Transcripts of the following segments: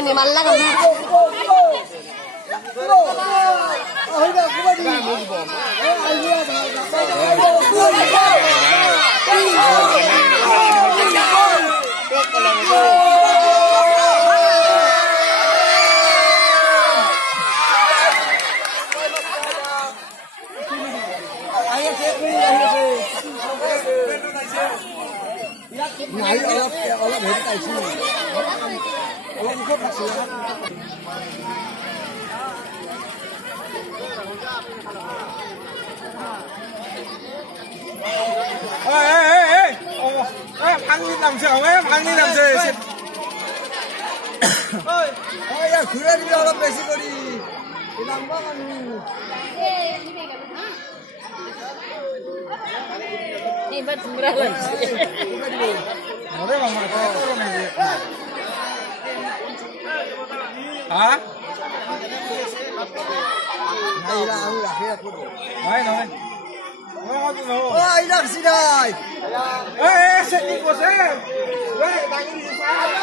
Ni malah kan. Ăn đi làm sao em? Ăn đi làm gì? Ơi, ya kura đi đâu besi kori. Ilang bangan. Ini buat murah lagi. Ada mama kau ni. Hah? Hai lah, aku dah kira pun. Hai, hai. Oh, ilang sidai. Sedih bos eh. Weh, tangi di sana.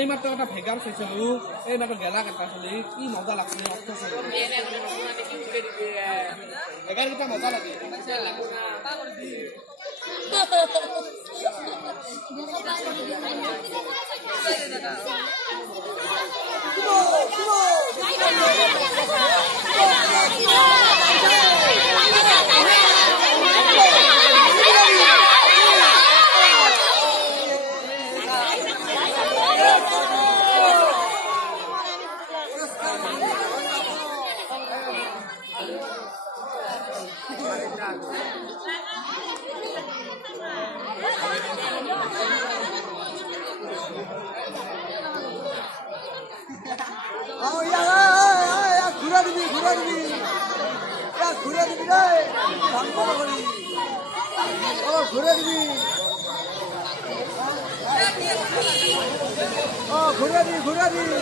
এই মাত্ৰ এটা ভেগাৰ চাইছিলো এই মাত্ৰ গেলা কেইটা চলি কি মজা লাগছে ভেগাৰ কেইটা মজা লাগে Oh ya, gura dibi, ya gura dibi deh, bangko kali. Oh gura dibi, oh gura dibi.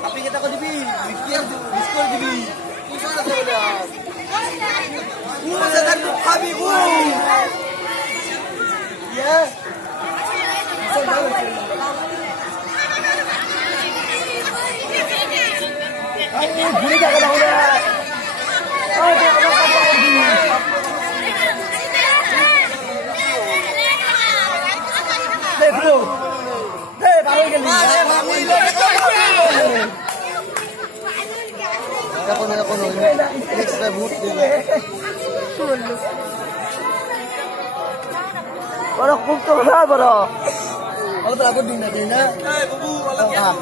Tapi kita kau dibi, diskon dibi. Pusat ada boleh. Pusat ada kami ya. Ayo, gini dah kalau dah. Bro. Baru kali. Ako no. Next time boot din. Baro kumto na baro. Ako to ako din na. Ay, bubu, wala ka.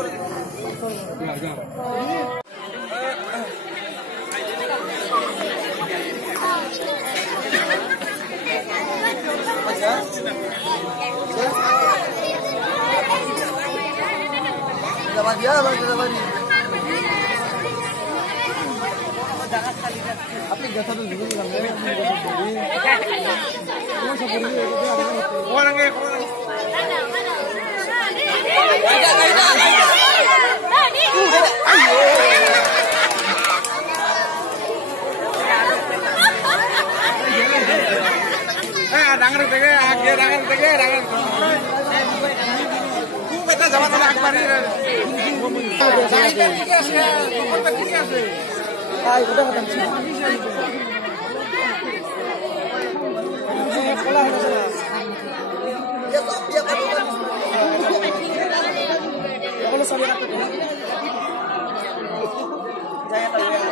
Lawan dia. Apa gata tu dulu kan? Orang ke? Dangar tege. Kita zaman akbar ini. Ay, udah kata sih. Sekolah sana. Ya, kan. Kalau sambil apa? Jaya tahu ya.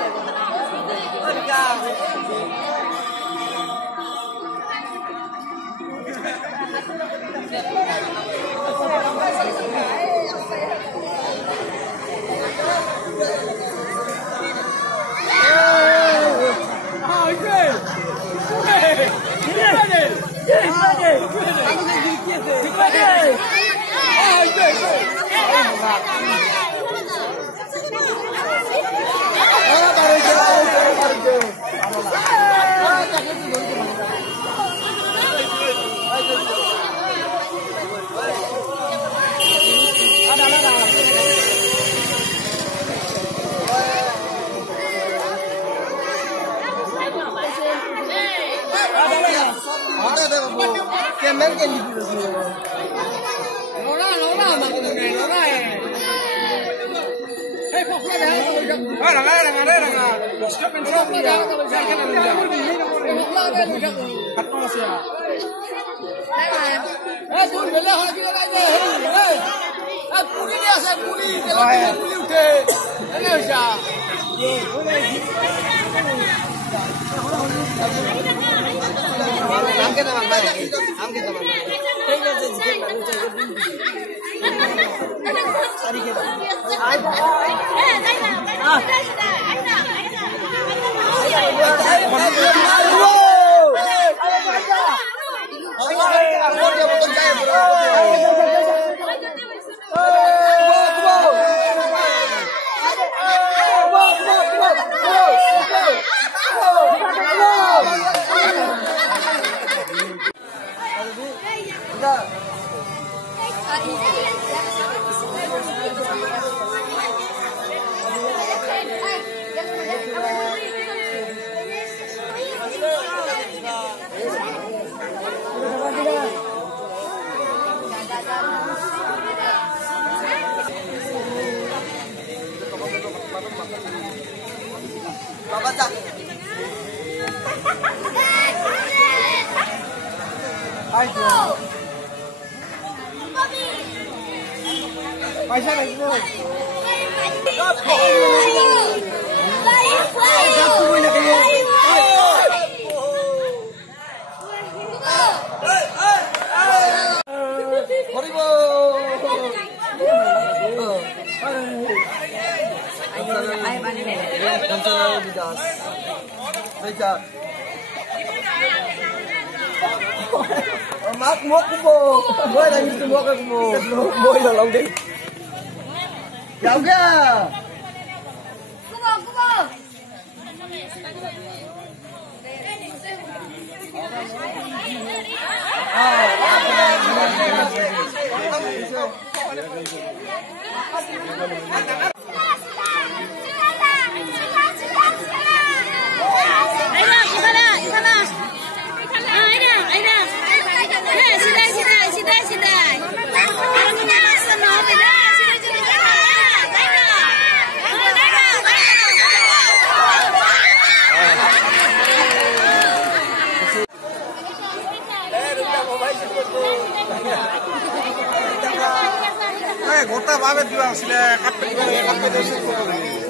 Paisa lagi tu. Baca. Mak mo ko. Boy, na gusto mo ko mo. Boy na lang din. Yaw ga. Kubo, kubo. গোটা ভাবে দিবা আছিলে কাটতে দিবা কাটতে দিছে